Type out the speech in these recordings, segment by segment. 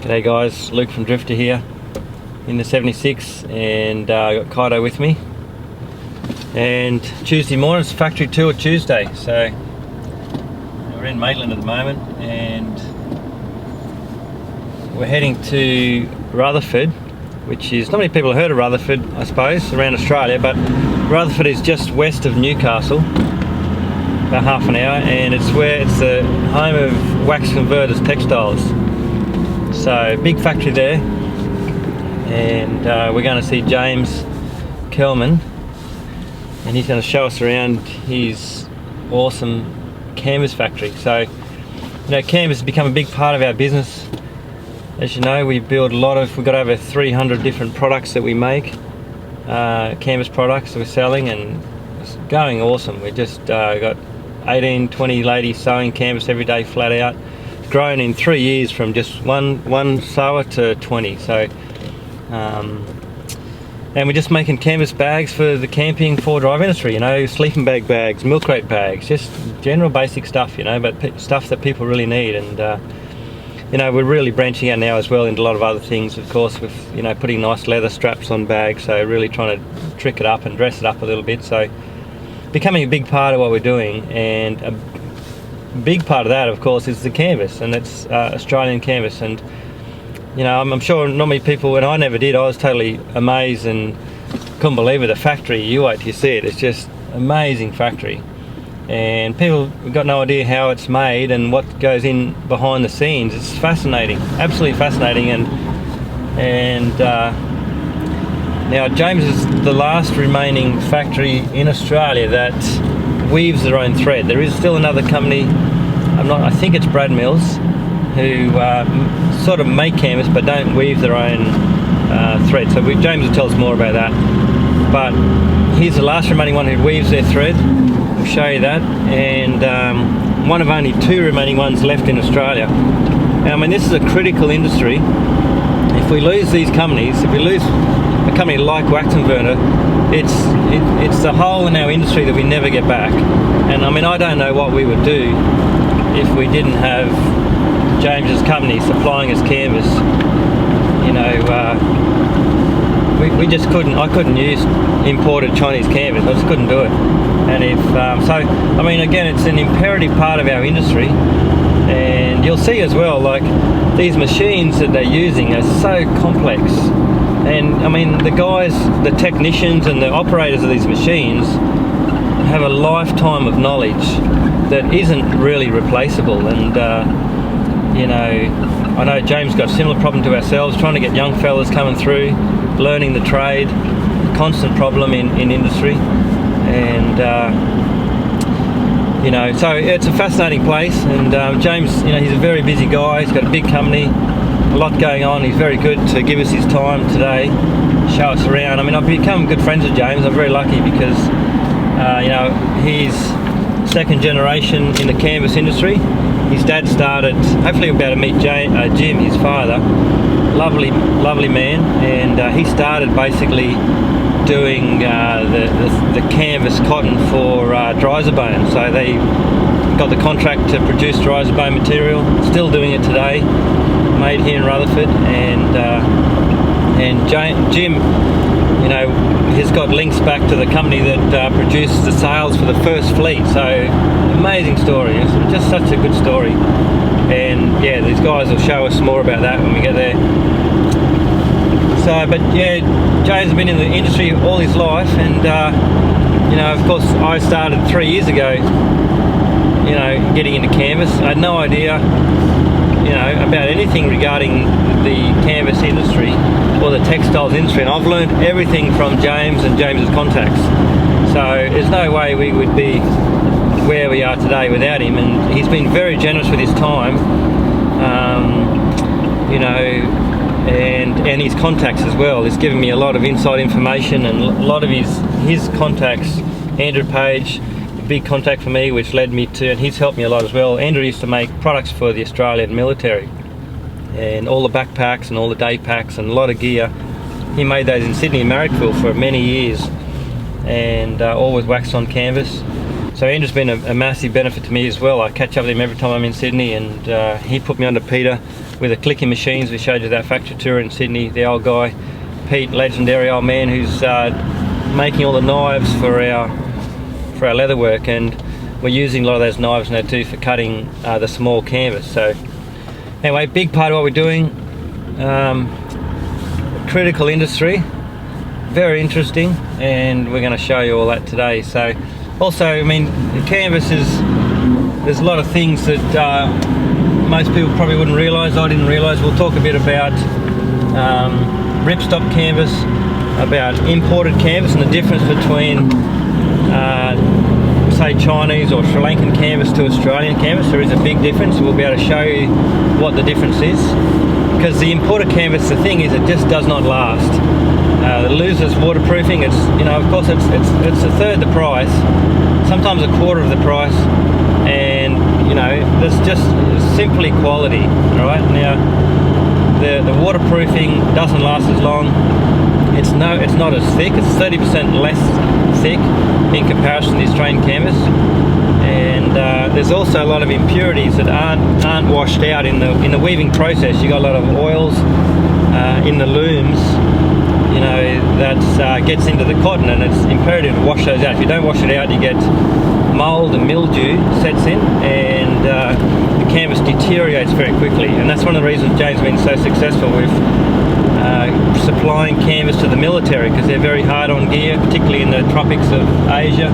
G'day guys, Luke from Drifta here in the 76, and I got Kaito with me. And Tuesday morning, it's factory tour Tuesday, so we're in Maitland at the moment, and we're heading to Rutherford, which is, not many people have heard of Rutherford, I suppose, around Australia, but Rutherford is just west of Newcastle, about half an hour, and it's the home of Wax Converters Textiles. So big factory there, and we're going to see James Kelman, and he's going to show us around his awesome canvas factory. So, you know, canvas has become a big part of our business. As you know, we've got over 300 different products that we make, canvas products that we're selling, and it's going awesome. We just got 18-20 ladies sewing canvas every day flat out. Grown in 3 years from just one sewer to 20. So and we're just making canvas bags for the camping four-drive industry, you know, sleeping bag bags, milk crate bags, just general basic stuff, you know, but stuff that people really need. And you know, we're really branching out now as well into a lot of other things, of course, with, you know, putting nice leather straps on bags, so really trying to trick it up and dress it up a little bit. So becoming a big part of what we're doing, and a big part of that, of course, is the canvas, and it's Australian canvas. And you know, I'm sure not many people, and I never did, I was totally amazed and couldn't believe it. The factory, you wait till you see it, it's just amazing factory, and people have got no idea how it's made and what goes in behind the scenes. It's fascinating, absolutely fascinating. And now James is the last remaining factory in Australia that weaves their own thread. There is still another company, I think it's Brad Mills, who sort of make canvas but don't weave their own thread. So James will tell us more about that. But he's the last remaining one who weaves their thread. We'll show you that. And one of only 2 remaining ones left in Australia. And I mean, this is a critical industry. If we lose these companies, if we lose a company like Wax Converter, it's the hole in our industry that we never get back. And I mean, I don't know what we would do if we didn't have James's company supplying us canvas. You know, we just couldn't. I couldn't use imported Chinese canvas. I just couldn't do it. And if so, I mean, again, it's an imperative part of our industry. And you'll see as well, like, these machines that they're using are so complex. And I mean, the guys, the technicians and the operators of these machines have a lifetime of knowledge that isn't really replaceable. And you know, I know James got a similar problem to ourselves, trying to get young fellas coming through, learning the trade, constant problem in industry. And you know, so it's a fascinating place. And James, you know, he's a very busy guy. He's got a big company, a lot going on. He's very good to give us his time today, show us around. I mean, I've become good friends with James. I'm very lucky because you know, he's second generation in the canvas industry. His dad started, hopefully you'll be able to meet Jim, his father, lovely man, and he started basically doing the canvas cotton for Drifta. So they got the contract to produce Drifta material, still doing it today, made here in Rutherford. And Jim, you know, has got links back to the company that produced the sails for the first fleet. So amazing story. It's just such a good story. And yeah, these guys will show us more about that when we get there. So, but yeah, James has been in the industry all his life, and you know, of course, I started 3 years ago, you know, getting into canvas. I had no idea, you know, about anything regarding the canvas industry or the textiles industry, and I've learned everything from James and James's contacts. So there's no way we would be where we are today without him, and he's been very generous with his time, you know, and his contacts as well. He's given me a lot of inside information, and a lot of his contacts. Andrew Page, a big contact for me, which led me to, and he's helped me a lot as well. Andrew used to make products for the Australian military, and all the backpacks and all the day packs and a lot of gear. He made those in Sydney and Marrickville for many years, and always waxed on canvas. So Andrew's been a massive benefit to me as well. I catch up with him every time I'm in Sydney, and he put me onto Peter with the clicking machines. We showed you that factory tour in Sydney. The old guy, Pete, legendary old man, who's making all the knives for our leatherwork, and we're using a lot of those knives now too for cutting the small canvas. So anyway, big part of what we're doing. Critical industry, very interesting, and we're going to show you all that today. So also, I mean, the canvas there's a lot of things that most people probably wouldn't realise. I didn't realise. We'll talk a bit about ripstop canvas, about imported canvas and the difference between say Chinese or Sri Lankan canvas to Australian canvas. There is a big difference. We'll be able to show you what the difference is, because the imported canvas, the thing is, it just does not last. It loses waterproofing. It's, you know, of course it's a third the price, sometimes a quarter of the price, and you know, there's just simply quality. All right, now the waterproofing doesn't last as long. It's not as thick. It's 30% less thick in comparison to the Australian canvas, and there's also a lot of impurities that aren't washed out in the weaving process. You got a lot of oils in the looms, you know, that gets into the cotton, and it's imperative to wash those out. If you don't wash it out, you get mould and mildew sets in, and the canvas deteriorates very quickly. And that's one of the reasons James has been so successful with supplying canvas to the military, because they're very hard on gear, particularly in the tropics of Asia,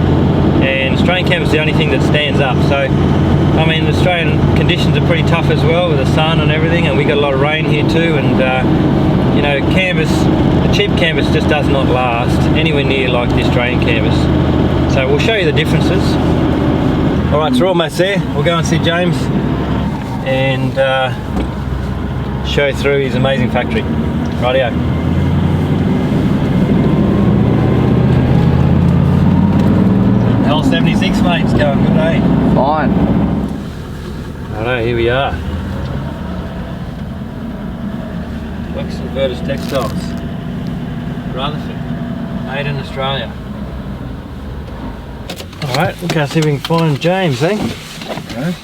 and Australian canvas is the only thing that stands up. So I mean, the Australian conditions are pretty tough as well, with the sun and everything, and we got a lot of rain here too, and you know, canvas, the cheap canvas just does not last anywhere near like the Australian canvas. So we'll show you the differences. Alright, so we're almost there. We'll go and see James and show through his amazing factory. Rightio. L76 mate's going good, eh? Fine. Righto, here we are. Wax Converters Textiles, Rutherford, made in Australia. Alright, we'll go see if we can find James, eh? Okay.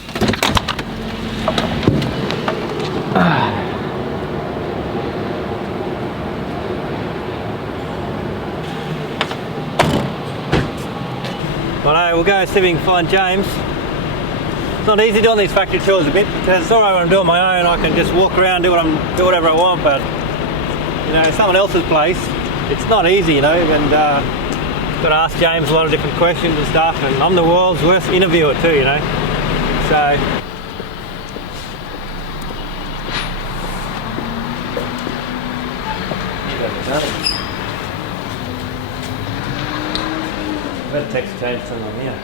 Righto, we'll go see if we can find James. It's not easy doing these factory tours a bit, because it's alright when I'm doing my own. I can just walk around, do whatever I want, but you know, someone else's place, it's not easy, you know, and got to ask James a lot of different questions and stuff, and I'm the world's worst interviewer too, you know. So better text change someone here.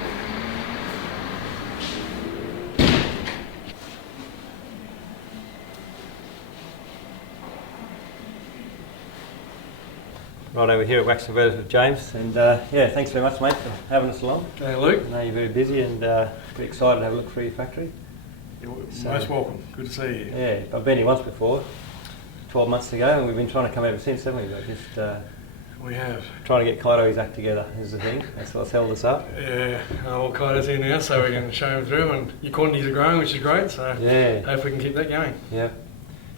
Right over here at Wax Converters with James, and yeah, thanks very much, mate, for having us along. Hey Luke. I know you're very busy, and pretty excited to have a look through your factory. You're most welcome. Good to see you. Yeah, I've been here once before, 12 months ago, and we've been trying to come ever since, haven't we? Like, just We have. trying to get Kaito his act together is the thing. That's what's held us up. Yeah, well, Kaito's here now, so we can show him through, and your quantities are growing, which is great, so Yeah. hopefully we can keep that going. Yeah.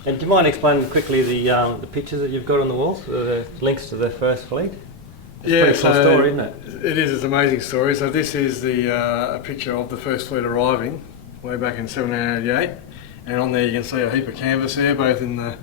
And do you mind explaining quickly the pictures that you've got on the walls, the links to the first fleet? It's a pretty cool story, isn't it? It is, it's an amazing story. So this is a picture of the first fleet arriving way back in 1788, and on there you can see a heap of canvas there, both in the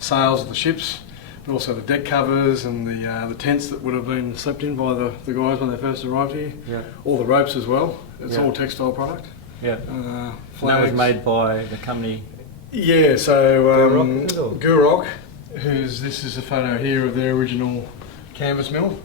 sails of the ships, but also the deck covers and the tents that would have been slept in by the guys when they first arrived here. Yeah. All the ropes as well. It's Yeah. all textile product. Yeah. Flags. And that was made by the company. Yeah, so Gurok, is it, or? Gurok, this is a photo here of their original canvas mill,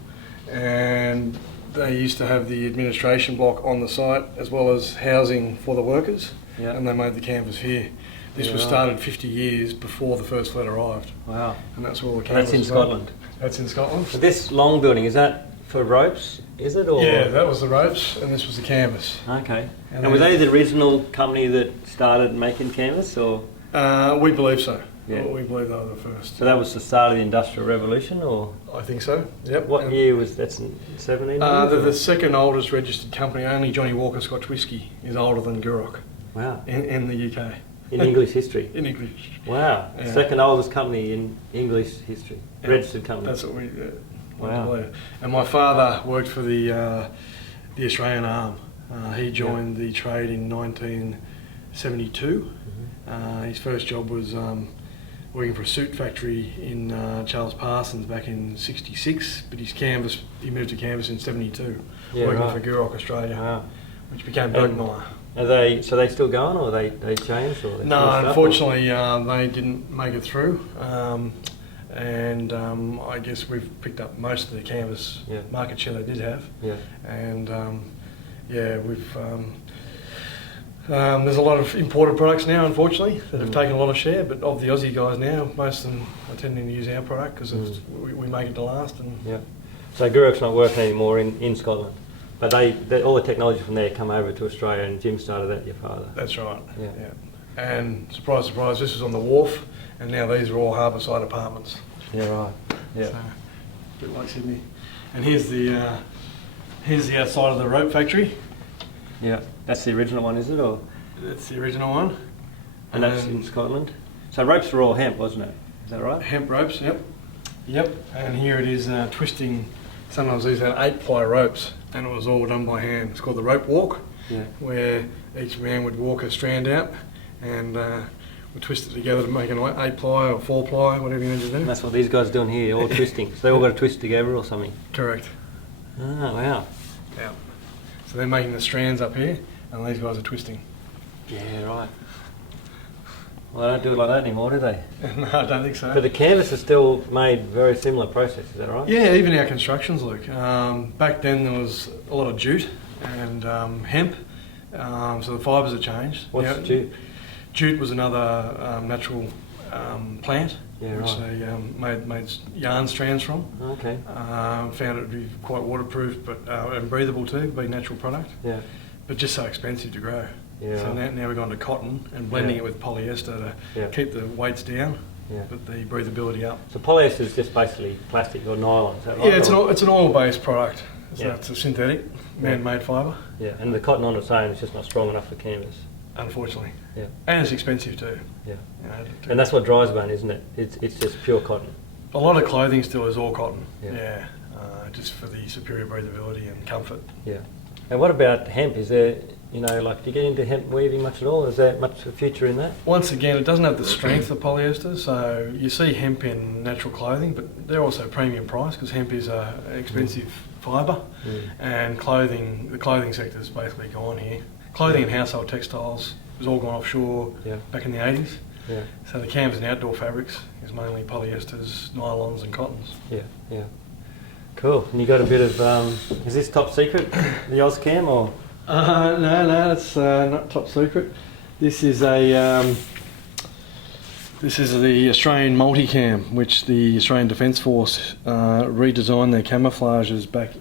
and they used to have the administration block on the site as well as housing for the workers, Yeah. and they made the canvas here. This Yeah, was right. started 50 years before the first fleet arrived, Wow. and that's where all the canvas That's in was made. Scotland. That's in Scotland. So this long building, is that for ropes, is it? Or? Yeah, that was the ropes, and this was the canvas. Okay. And And were then- they the original company that started making canvas, or? We believe so. Yeah. We believe they were the first. So that was the start of the Industrial Revolution, or I think so. Yep. what year was that? 17? They're the second oldest registered company. Only Johnny Walker Scotch Whisky is older than Gurok Wow. in the UK. In English history. In English. Wow. Yeah. Second oldest company in English history. Yeah. Registered company. That's what we. Wow. Believe. And my father worked for the Australian arm. He joined the trade in 1972. His first job was working for a suit factory in Charles Parsons back in '66, but he moved to canvas in '72, working for Gurok Australia, Wow. which became Bergmeyer. Are they still going, or they changed, or they No, finished up, unfortunately, they didn't make it through, and I guess we've picked up most of the canvas market share they did have, and we've. There's a lot of imported products now, unfortunately, that have taken a lot of share, but of the Aussie guys now, most of them are tending to use our product because we make it to last. And So Gurok's not working anymore in Scotland, but all the technology from there come over to Australia, and Jim started that, your father. That's right. Yeah. And surprise, surprise, this was on the wharf, and now these are all harbourside apartments. Yeah, right. Yeah. So, a bit like Sydney. And here's the outside of the rope factory. Yeah, that's the original one, is it? Or that's the original one. And that's in Scotland. So ropes were all hemp, wasn't it? Is that right? Hemp ropes, yep. And here it is twisting. Sometimes these had 8-ply ropes, and it was all done by hand. It's called the rope walk, where each man would walk a strand out, and would twist it together to make an 8-ply or 4-ply, whatever you need to do. And that's what these guys are doing here, all twisting. So they all got to twist together or something. Correct. Oh, wow. Yeah. So they're making the strands up here, and these guys are twisting. Yeah, right. Well, they don't do it like that anymore, do they? No, I don't think so. But the canvas is still made very similar process, is that right? Yeah, even our constructions, Luke. Back then there was a lot of jute and hemp, so the fibres have changed. What's jute? Jute was another natural plant, which right. they made yarn strands from. Okay. Found it to be quite waterproof and breathable too, being a natural product. Yeah. But just so expensive to grow. Yeah. So now we've gone to cotton and blending it with polyester to keep the weights down, but the breathability up. So polyester is just basically plastic or nylon, is that right? Yeah, it's an oil-based product. So it's a synthetic, man-made fibre. Yeah, and the cotton on its own is just not strong enough for canvas. Unfortunately. Yeah. And it's expensive too. Yeah. And that's what dries bone, isn't it? It's just pure cotton. A lot of clothing still is all cotton. Yeah. Just for the superior breathability and comfort. Yeah. And what about hemp? Is there, do you get into hemp weaving much at all? Is there much future in that? Once again, it doesn't have the strength of polyester, so you see hemp in natural clothing, but they're also premium price because hemp is an expensive fibre, and the clothing sector is basically gone here. Clothing and household textiles was all gone offshore back in the 80s. Yeah. So the canvas and outdoor fabrics is mainly polyesters, nylons and cottons. Yeah. Cool. And you got a bit of, is this top secret, the Ozcam, or? No, it's not top secret. This is the Australian multicam, which the Australian Defence Force redesigned their camouflages back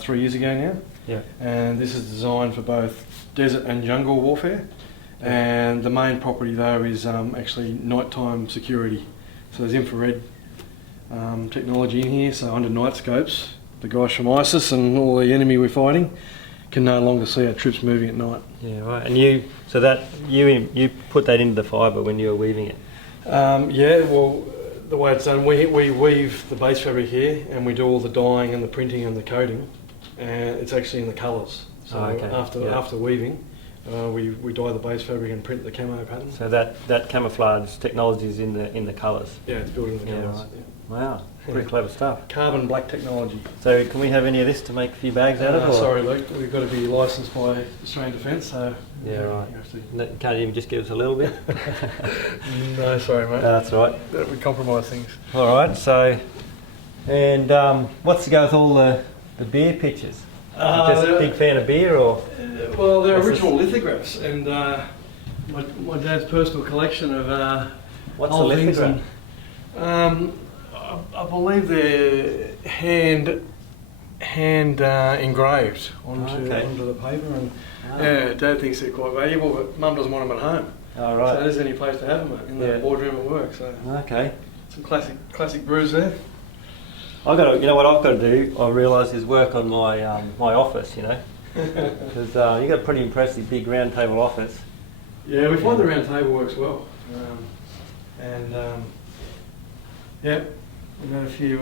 3 years ago now. Yeah. And this is designed for both desert and jungle warfare. And the main property though is actually nighttime security. So there's infrared technology in here, so under night scopes, the guys from ISIS and all the enemy we're fighting can no longer see our troops moving at night. Yeah, right. And you put that into the fibre when you were weaving it? Well, the way it's done, we weave the base fabric here and we do all the dyeing and the printing and the coating, and it's actually in the colours. So after weaving, we dye the base fabric and print the camo pattern. So that camouflage technology is in the colours? Yeah, it's built in the colours. Right. Yeah. Wow, pretty clever stuff. Carbon black technology. So can we have any of this to make a few bags out of? Sorry, Luke, we've got to be licensed by Australian Defence, so... Yeah, right. Can't even just give us a little bit? No, sorry, mate. That's right. We compromise things. All right, so... And what's to go with all the beer pictures? Just a big fan of beer, or...? Well, they're original lithographs, and my dad's personal collection of what's a lithograph? I believe they're hand engraved onto the paper, and Dad thinks they're quite valuable, but Mum doesn't want them at home. Oh, right. So there's any place to have them in the boardroom at work. So okay. some classic brews there. You know what I've got to do, I realise, is work on my my office, you know. Because you've got a pretty impressive big round table office. Yeah, we find the round table works well. Yeah, we've had a few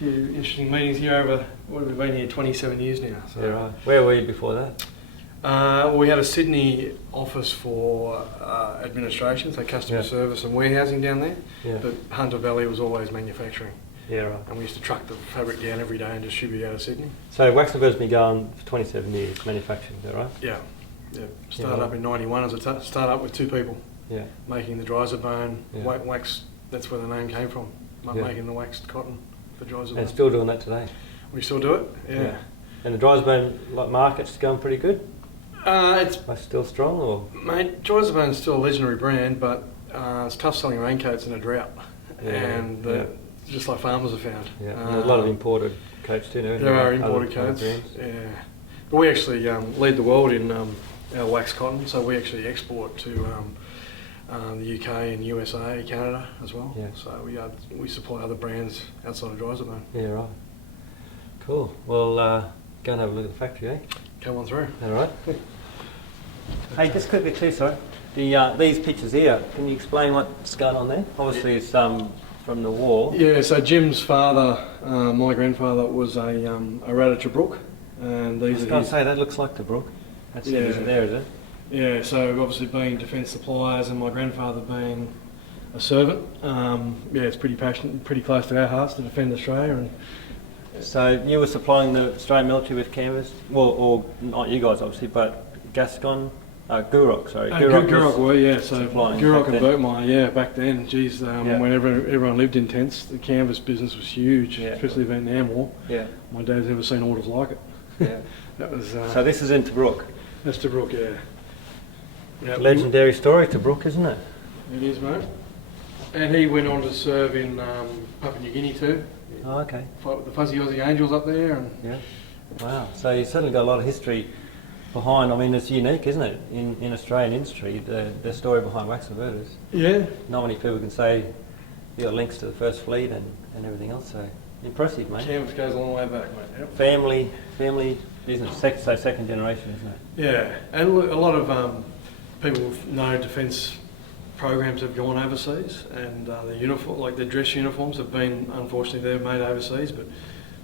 interesting meetings here over, we've been here 27 years now. So. Yeah, right. Where were you before that? We had a Sydney office for administration, so customer service and warehousing down there. Yeah. But Hunter Valley was always manufacturing. Yeah, right. And we used to truck the fabric down every day and distribute out of Sydney. So Wax Converters has been going for 27 years, manufacturing, is that right? Yeah. Yeah. Started up in '91 as a start-up with 2 people. Yeah. Making the Drifta wax, that's where the name came from. Making the waxed cotton, the Drifta. And still doing that today? We still do it, yeah. And the Drifta market's going pretty good? It's still strong, or? Mate, Drifta's still a legendary brand, but it's tough selling raincoats in a drought. Yeah. And just like farmers have found. Yeah. There's a lot of imported coats too, no? There are imported coats, yeah. But we actually lead the world in our wax cotton, so we actually export to the UK and USA, Canada as well. Yeah. So we supply other brands outside of Drifta. Yeah, right. Cool. Well, go and have a look at the factory, eh? Come on through. All right. Hey, just quickly too, sorry. These pictures here, can you explain what's going on there? Obviously it's from the war. Yeah, so Jim's father, my grandfather, was a rat at Tobruk. And these I was going to say, that looks like Tobruk. That's it, isn't there, is it? Yeah, so obviously being defence suppliers and my grandfather being a servant, it's pretty passionate, pretty close to our hearts to defend Australia. And so you were supplying the Australian military with canvas, well, or not you guys obviously, but Gascon, Gurok, sorry. Gurok were, yeah, so Gurok and then. Burkmeyer, back then, geez, whenever everyone lived in tents, the canvas business was huge, especially the Vietnam War. Yeah. My dad's never seen orders like it. Yeah. That was. So this is in Tobruk? That's Tobruk, yeah. Yep. Legendary story, Tobruk, isn't it? It is, mate. And he went on to serve in Papua New Guinea too. Oh, okay. Fought with the Fuzzy Aussie Angels up there. And yeah. Wow. So you've certainly got a lot of history behind. I mean, it's unique, isn't it, in Australian industry, the story behind Wax Converters. Yeah. Not many people can say you got links to the First Fleet and everything else. So impressive, mate. Canvas goes a long way back, mate. Yep. Family business, second generation, isn't it? Yeah, and a lot of people know defence programs have gone overseas, and the uniform, like their dress uniforms, have been, unfortunately, they're made overseas. But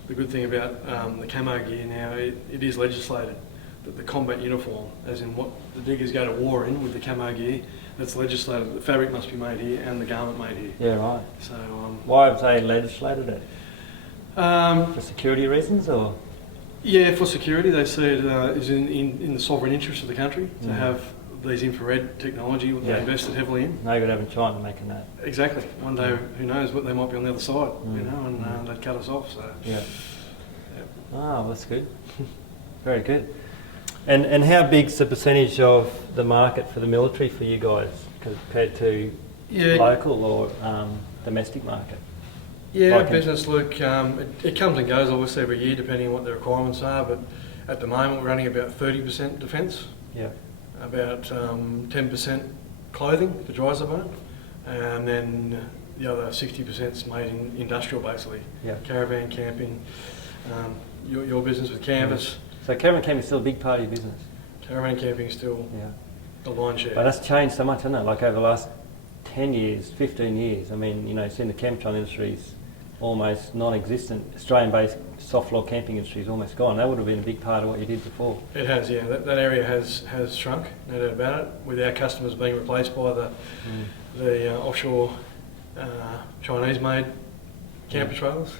the good thing about the camo gear now, it is legislated that the combat uniform, as in what the diggers go to war in with the camo gear, that's legislated. The fabric must be made here and the garment made here. Yeah, right. So why have they legislated it? For security reasons, or? Yeah, for security. They see it is in the sovereign interest of the country to have these infrared technology that they invested heavily in. No good having China making that. Exactly. One day, who knows what they might be on the other side, you know, and they'd cut us off. So. Yeah. Oh, that's good. Very good. And how big's the percentage of the market for the military for you guys compared to local or domestic market? Yeah, business look, it comes and goes obviously every year depending on what the requirements are, but at the moment we're running about 30% defence, about 10% clothing for Drifta, and then the other 60% is made in industrial basically, caravan camping, your business with canvas. So caravan camping is still a big part of your business? Caravan camping is still the lion's share. But that's changed so much, hasn't it? Like over the last 10 years, 15 years, I mean, you know, seeing the chemtrail industry is almost non-existent. Australian-based soft floor camping industry is almost gone. That would have been a big part of what you did before. It has, yeah. That area has shrunk, no doubt about it, with our customers being replaced by the offshore Chinese-made camper trailers.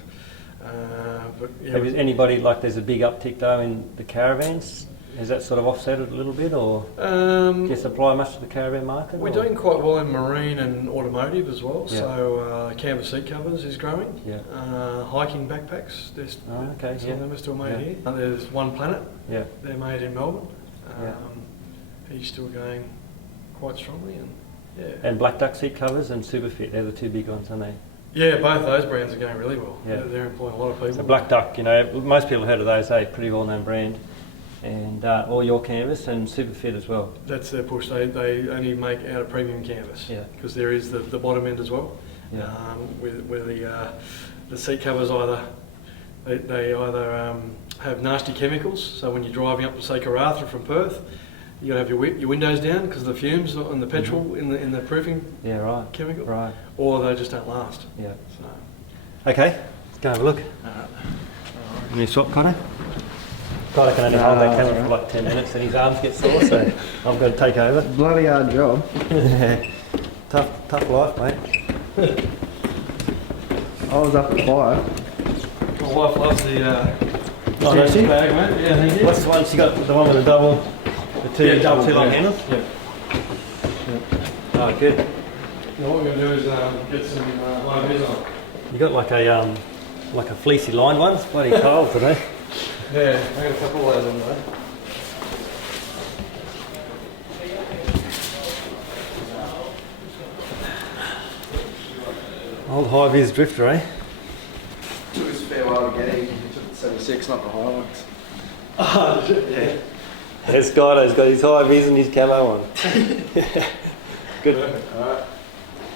But have anybody, like there's a big uptick though in the caravans? Has that sort of offset it a little bit, or do you supply much to the caravan market? We're doing quite well in marine and automotive as well. Yeah. So canvas seat covers is growing. Yeah. Hiking backpacks. There's some of them are still made here. There's One Planet. Yeah. They're made in Melbourne. He's still going quite strongly, And Black Duck seat covers and Superfit. They're the two big ones, aren't they? Yeah, both those brands are going really well. Yeah. They're employing a lot of people. So Black Duck, you know, most people have heard of those. They're a pretty well-known brand. and all your canvas and Superfit as well. That's their push. They only make out of premium canvas. Yeah. Because there is the bottom end as well. Yeah. Where the seat covers they either have nasty chemicals. So when you're driving up to say Karratha from Perth, you got to have your windows down because of the fumes and the petrol in the proofing chemical. Right. Or they just don't last. Yeah. So. Okay, let's go have a look. Can you swap, Kaito? Kaito can only hold that camera for like 10 minutes and his arms get sore, so I've got to take over. Bloody hard job. Tough life, mate. I was up at 5. My wife loves the does she? bag, mate. Yeah, thank you. What's the one she got? The one with the double, two long handles? Yeah. Oh, good. Now what we're going to do is get some low vis on. You got like a fleecy lined one? It's bloody cold today. Yeah, I got a couple of those on there. Old high-vis Drifter, eh? Took us a fair while to get in. He took the 76, not the Hilux. Oh, yeah. There's Kaito's got his high-vis and his camo on. Good. Alright.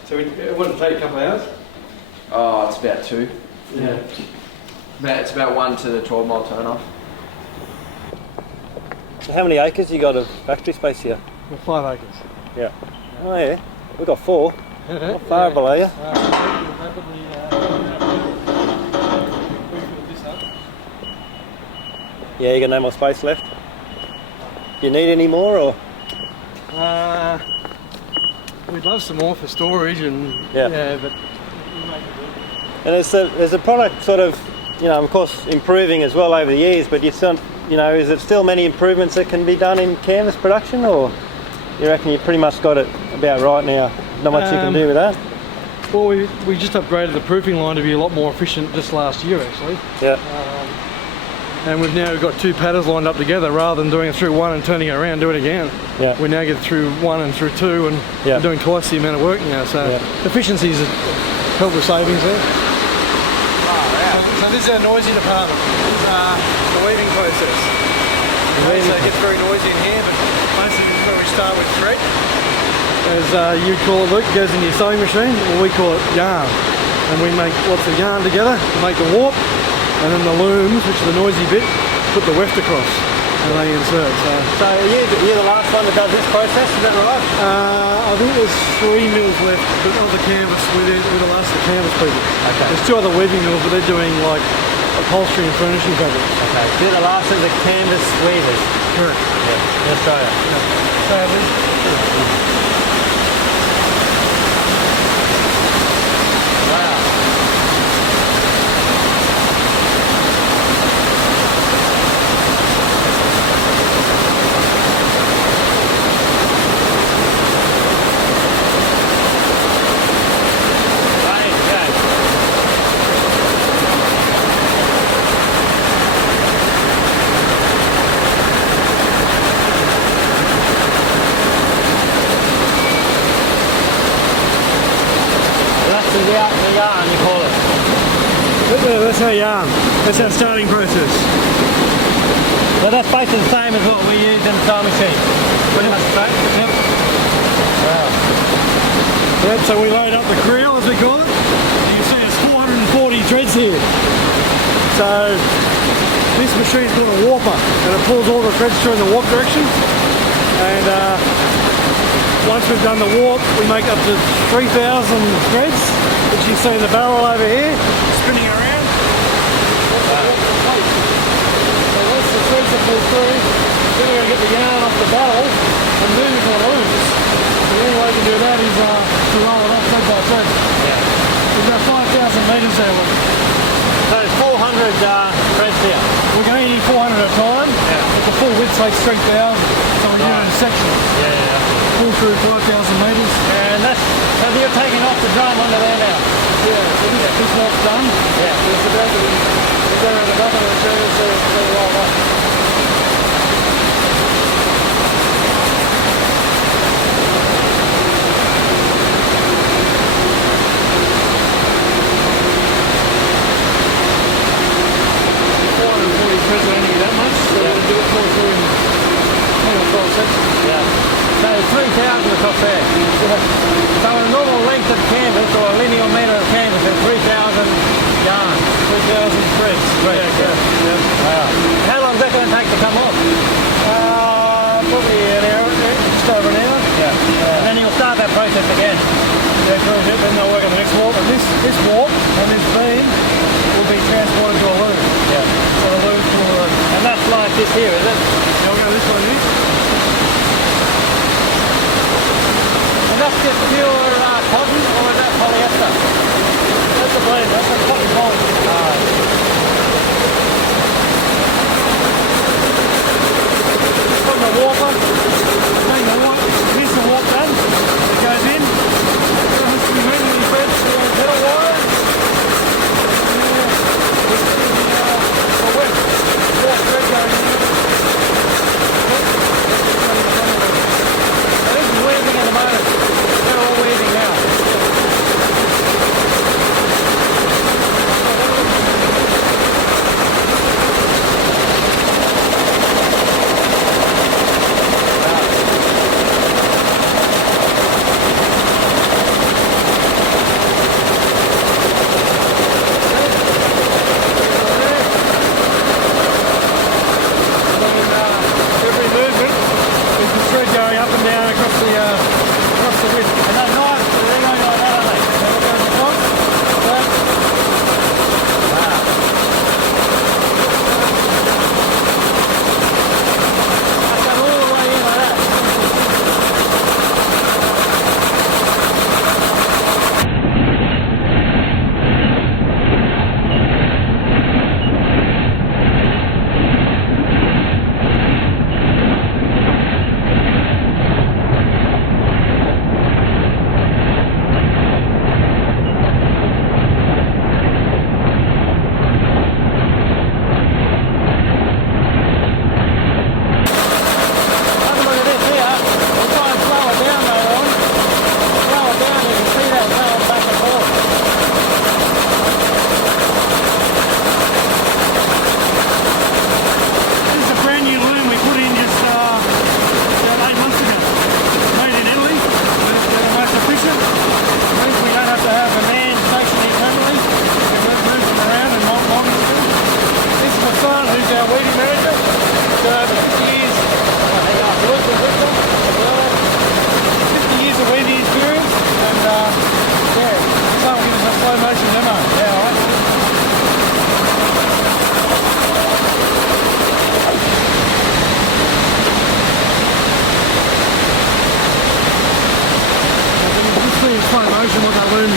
So it wouldn't take a couple of hours? Oh, it's about 2. Yeah. It's about 1 to the 12 mile turn off. So how many acres you got of factory space here? Well, 5 acres. Yeah. Oh yeah, we've got 4. Not far below you. Yeah, you got no more space left? Do you need any more or? We'd love some more for storage and but And there's a product sort of, of course improving as well over the years, but is it still many improvements that can be done in canvas production, or you reckon you pretty much got it about right now? Not much you can do with that? Well, we just upgraded the proofing line to be a lot more efficient just last year actually. Yeah. And we've now got 2 padders lined up together rather than doing it through one and turning it around, do it again. Yeah. We now get through 1 and through 2 and we're doing twice the amount of work now. So efficiencies help with savings there. So this is our noisy department. This is the weaving process. So it gets very noisy in here, but basically this is where we start with thread. As you call it, Luke, it goes in your sewing machine, or we call it yarn. And we make lots of yarn together to make the warp, and then the looms, which is the noisy bit, put the weft across, and they insert. So you're the last one that does this process, is that right? I think there's 3 mills left, but of the canvas, we're the last of the canvas people. Okay. There's 2 other weaving mills, but they're doing like upholstery and furnishing fabrics. Okay, so you're the last of the canvas weavers. Correct. Yeah, in Australia. Sadly. The yarn, you call it. That's our yarn. That's our starting process. So that's basically the same as what we use in the sewing machine. Pretty much the same. Yep. Wow. Yep, so we load up the creel, as we call it. You can see there's 440 threads here. So this machine's got a warper, and it pulls all the threads through in the warp direction. And once we've done the warp, we make up to 3,000 threads, which you see the barrel over here, spinning around. So once the threads are pulled through, then we're going to get the yarn off the barrel and move it to the looms. The only way we can do that is to roll it off thread by thread. Yeah. We've got 5,000 metres there. So there's 400 threads here. We can only need 400 at a time, but the full width takes 3,000, so we do it in sections. Pull through 5,000 metres. And so you're taking off the drum under there now? Yeah, so this lot's done. Yeah. It's about to go around the bottom of the trailer so it'll roll off. Threads are only that much, so we'll do it more through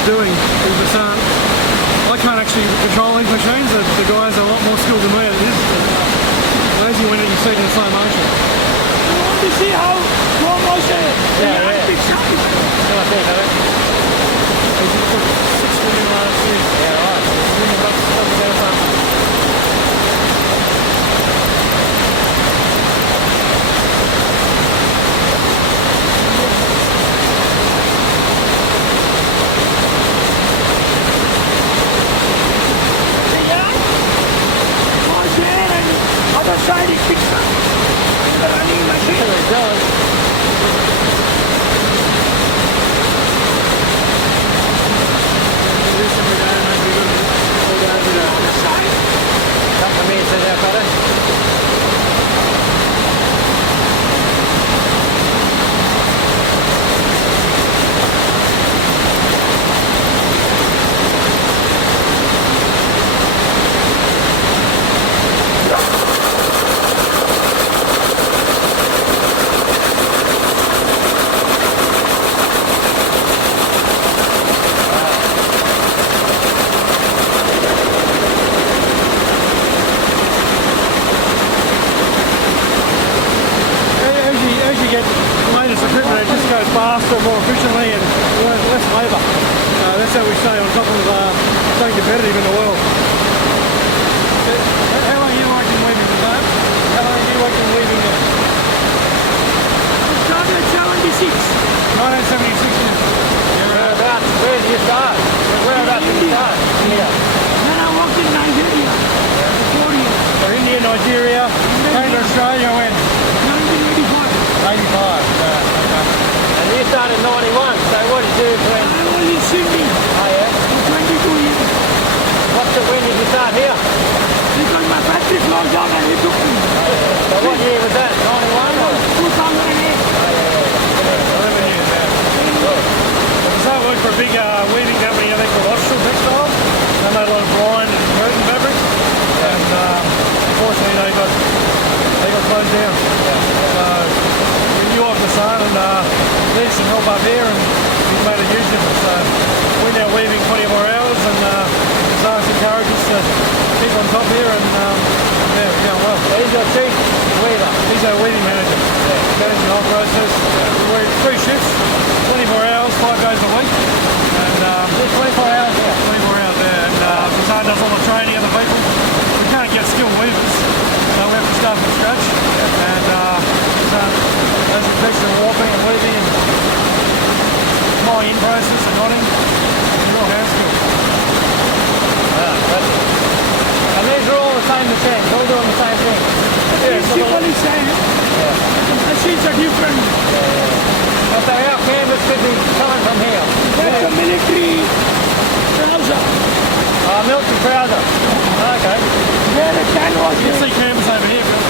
he's doing is just, I can't actually control these machines. The guys are a lot more skilled than me at this. Amazing when you see it in slow motion. You want to see how slow motion it? Yeah. Big sound. Can I think of it? He's put 6 million last year. Yeah, right. Other side is fixed up. The running machine. It does. Other side. Couple of minutes is that better? As you get latest equipment, it just goes faster, more efficiently, and less labour. That's how we stay on top of staying competitive in the world. How long are you working weaving the farm? How long are you working weaving it? Started at 76. 1976 now. Whereabouts? Where did you start? Whereabouts did you start? India. Then I worked in Nigeria for 4 years. So India, Nigeria, came to Australia when? 1985. 85. Okay. And you started in 91, so what did you do when? I was in Sydney Oh yeah? for 22 years. When did you start here? Because my factory closed down and he took me. So what year was that? 91 or? 2008. 11 years now. So I worked for a big weaving company, I think called Aussie Textiles. They made a lot of blind and curtain fabric. And unfortunately they got closed down. So we knew of the sun and needed some help up here, and we made a huge difference. So we're now weaving 20 more hours, and Zara's encouraged us to keep on top here, and yeah, we're going well. So he's your chief weaver. He's our weaving manager. Managing the whole process. We're 3 shifts, 20 more hours, 5 days a week. And 24 hours here. 24 hours there. And Bazaar does all the training of the people. We can't get skilled weavers, so we have to start from scratch. And Bazaar does the teaching and warping and weaving and tying in process and knotting. It's real hand skill. And these are all the same machines, all doing the same thing. It's equally same. The machines are different. So our canvas could be coming from here. That's a military trouser. Military trouser. Okay. Where the canvas You can is. see canvas over here, Bill.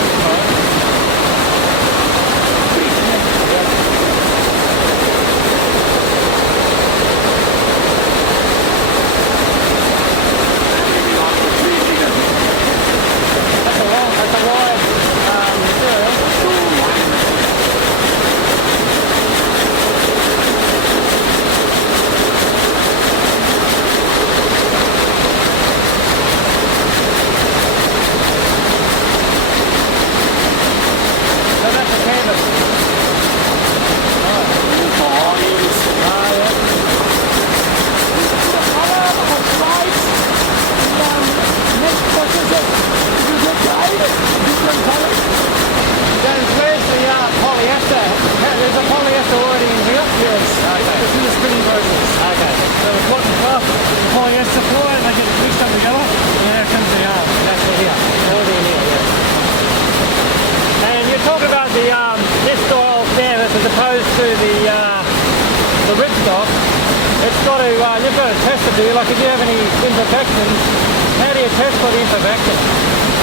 That's a wide material. So that's a canvas. Where's the polyester? There's a polyester already in here? Yes. Okay. It's in the spinning process. Okay. So the cotton fluff, the polyester fly, and they get mixed up together, and now comes the yarn. That's it here. Already in here, yeah. And you talk about the this style canvas as opposed to the ripstock. It's got to, you've got to test it, do you? Like if you have any imperfections, how do you test for the imperfection?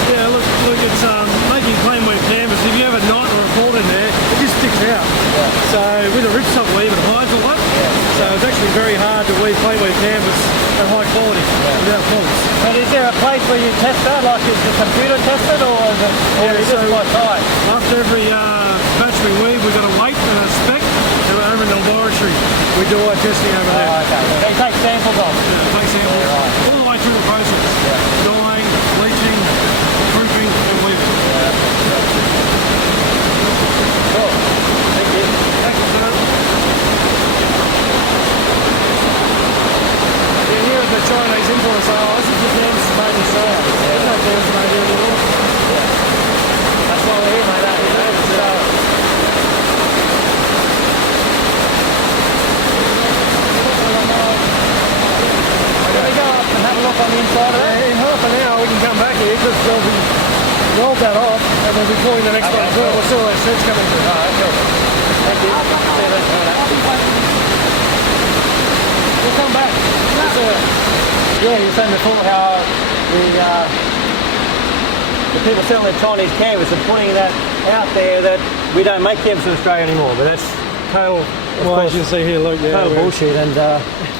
Yeah, look, it's making plain weave canvas. If you have a knot or a fold in there, it just sticks out. Yeah. So with a ripstop weave, it hides a lot. So it's actually very hard to weave plain weave canvas at high quality without faults. And is there a place where you test that? Like is the computer tested or is it just like tight? After every batch we weave, we've got a weight and a spec. So over in the laboratory industry. We do our testing over there. Oh, okay. They take samples off. Yeah, take samples all the way through the process. Dyeing, bleaching, proofing and weaving. Cool. Thank you. Thank you, sir. You hear the Chinese influence, oh, this is just canvas made in Australia. There's no canvas made here anymore. That's why we're here, mate. Can we go up and have a look on the inside of that? In half an hour we can come back here because they'll be rolled that off and we'll be pulling the next one as well. We'll see all those sets coming through. Okay. Thank you. See you later. We'll come back. Yeah, you were saying before how the people selling the Chinese canvas are putting that out there that we don't make canvas in Australia anymore, but that's total, Well, as you can see here, look, yeah, total bullshit, and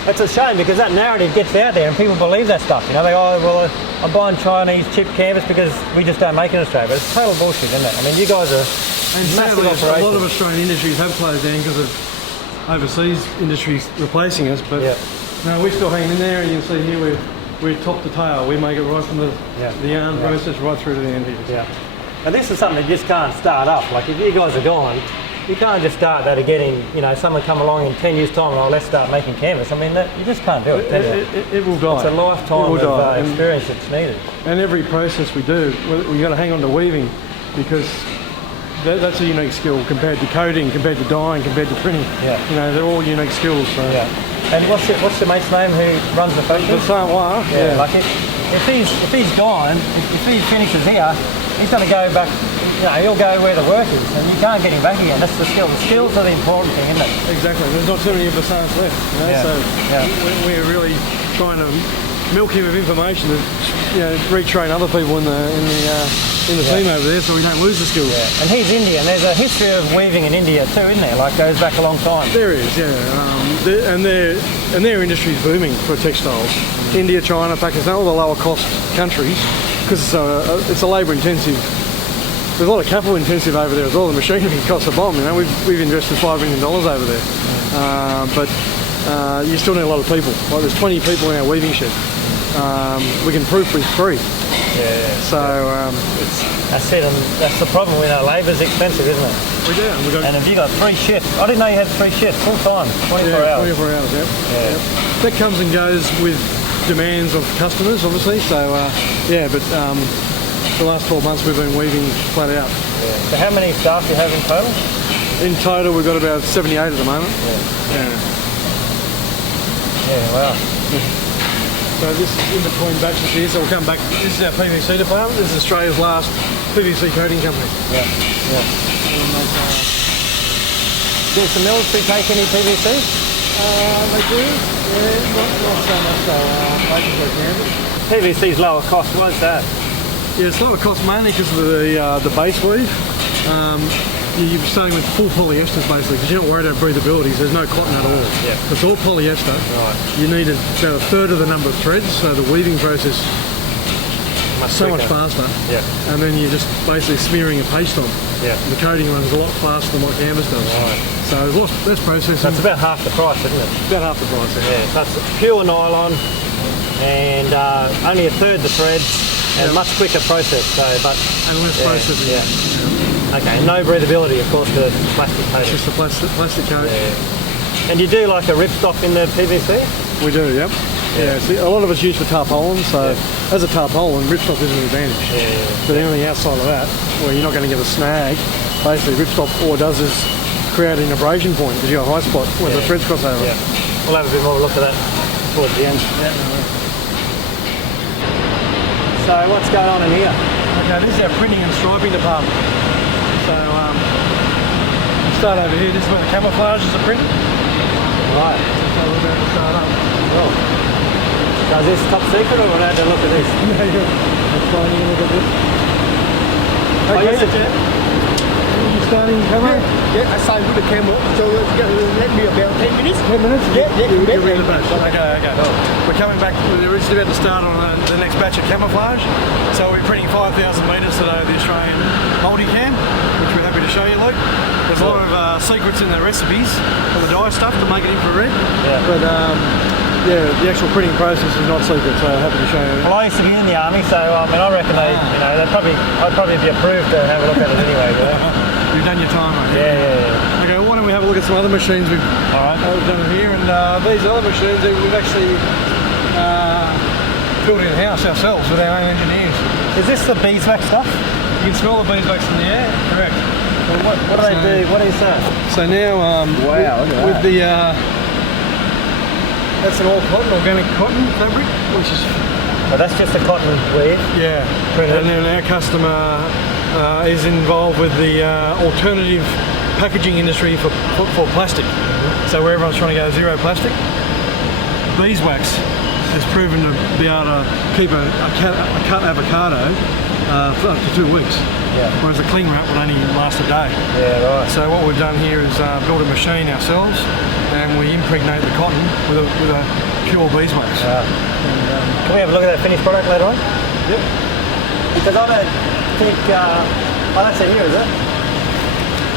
that's a shame because that narrative gets out there and people believe that stuff. You know, they go, oh, well, I'm buying Chinese chip canvas because we just don't make it in Australia, but it's total bullshit, isn't it? I mean, you guys are and massive sadly, a operations. lot of Australian industries have closed down because of overseas industries replacing us, but no, we're still hanging in there, and you can see here we're top to tail. We make it right from the yarn process right through to the end here. Yeah. And this is something you just can't start up. Like if you guys are gone, you can't just start that again in, you know, someone come along in 10 years time and let's start making canvas. I mean, you just can't do it. It will die. It's a lifetime of experience that's needed. And every process we do, we've got to hang on to weaving because that's a unique skill compared to coding, compared to dyeing, compared to printing. Yeah. You know, they're all unique skills. So. Yeah. And what's your mate's name who runs the factory? The Saint-Noir. Yeah. Like if he's gone, if he finishes here, he's going to go back. You know, he'll go where the work is, and you can't get him back again. That's the skill. The skills are the important thing, isn't it? Exactly. There's not too many of the Saints left. You know? So we're really trying to milk him of information to retrain other people in the team over there, so we don't lose the skills. Yeah. And he's Indian. There's a history of weaving in India too, isn't there? Like goes back a long time. There is, yeah. And their industry is booming for textiles. India, China, Pakistan, all the lower cost countries, because it's a labour intensive. There's a lot of capital intensive over there as well. The machinery costs a bomb. You know, we've invested $5 million over there, but you still need a lot of people. Like there's 20 people in our weaving shed. We can proofread free. Yeah. So that's it, and that's the problem. We know labour's expensive, isn't it? we do. And have you got 3 shifts? I didn't know you had 3 shifts full time, 24 hours. 24 hours. Yeah. That comes and goes with demands of customers, obviously. So but the last 12 months we've been weaving flat out. Yeah. So how many staff do you have in total? In total we've got about 78 at the moment. Yeah, wow. So this is in between batches here, so we'll come back. This is our PVC department. This is Australia's last PVC coating company. Yeah. Do some military take any PVC? They do. Yeah, not so much so. Basically canvas. PVC's lower cost, why is that? Yeah, it's lower cost mainly because of the base weave. You're starting with full polyesters basically because you're not worried about breathability. There's no cotton at all. Yeah. It's all polyester. Right. You need about a third of the number of threads, so the weaving process so much faster. Yeah. And then you're just basically smearing a paste on. Yeah. The coating runs a lot faster than what canvas does. Right. So there's lots less processing. So it's about half the price, isn't it? About half the price. Yeah. So it's pure nylon and only a third the threads and a much quicker process. So, And less processing. Yeah. Okay, no breathability, of course, the plastic coating. Just the plastic coat. Yeah. And you do like a ripstop in the PVC? We do, yep. Yeah, see, a lot of it's used for tarpaulin, so as a tarpaulin, ripstop is an advantage. Yeah. But anything outside of that, where you're not going to get a snag, basically ripstop all it does is create an abrasion point because you've got a high spot where the threads cross over. Yeah. We'll have a bit more of a look at that towards the end. Yeah, So what's going on in here? Okay, this is our printing and striping department. So we'll start over here. This is where the camouflages are printed. Right. So we're about to start up. Oh. So is this top secret or we're allowed to look at this? Let's try and look at this. Oh, Okay, yes, you're starting camo? Yeah, I signed with the camo, so let me about 10 minutes. 10 minutes? Yeah, You're yeah. ready to batch. Okay. We're coming back, we're originally about to start on the next batch of camouflage. So we're printing 5,000 metres today of the Australian multi-cam, which we're happy to show you, Luke. There's a lot of secrets in the recipes for the dye stuff to make it infrared. Yeah. But yeah, the actual printing process is not secret, so happy to show you. Well, I used to be in the army, so I mean, I reckon I'd probably be approved to have a look at it anyway. You've done your time, mate. Yeah. Okay, well, why don't we have a look at some other machines we've done here, and these other machines we've actually built in-house ourselves with our own engineers. Is this the beeswax stuff? You can smell the beeswax in the air, correct. Well, what do they do? What is that? So now, with the, that's an all cotton, organic cotton fabric, which is... Well, that's just a cotton weave? Yeah, and then our customer is involved with the alternative packaging industry for plastic. So where everyone's trying to go zero plastic, beeswax has proven to be able to keep a cut avocado for up to 2 weeks. Yeah. Whereas a cling wrap would only last a day. Yeah, right. So what we've done here is build a machine ourselves, and we impregnate the cotton with a pure beeswax. Can we have a look at that finished product later on? Yep. Because I don't think, oh, that's it here, is it?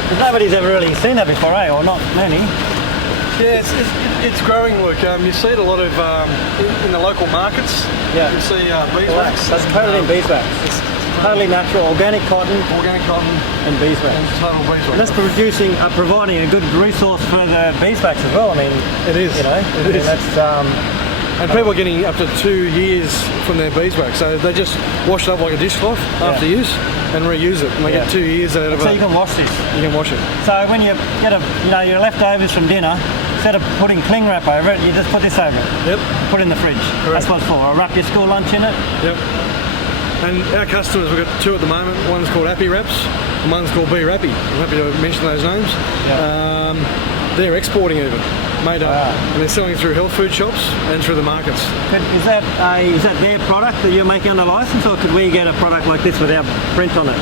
Because nobody's ever really seen that before, eh? Or not many. Yeah, it's growing, Luke. You see it a lot of in the local markets. Yeah. You see beeswax. That's totally in beeswax. It's totally natural, organic cotton and beeswax. And total beeswax. And that's providing a good resource for the beeswax as well. I mean, it is. You know, it is. That's and people are getting up to 2 years from their beeswax, so they just wash it up like a dishcloth after use and reuse it, and they get 2 years out of it. So you can wash this. You can wash it. So when you get your leftovers from dinner, instead of putting cling wrap over it, you just put this over it. Yep. Put it in the fridge. Correct. That's what it's for. Or wrap your school lunch in it. Yep. And our customers, we've got 2 at the moment. One's called Happy Wraps, and one's called Be Rappy. I'm happy to mention those names. Yep. They're exporting even, made up, and they're selling through health food shops and through the markets. Is that their product that you're making under license, or could we get a product like this without print on it?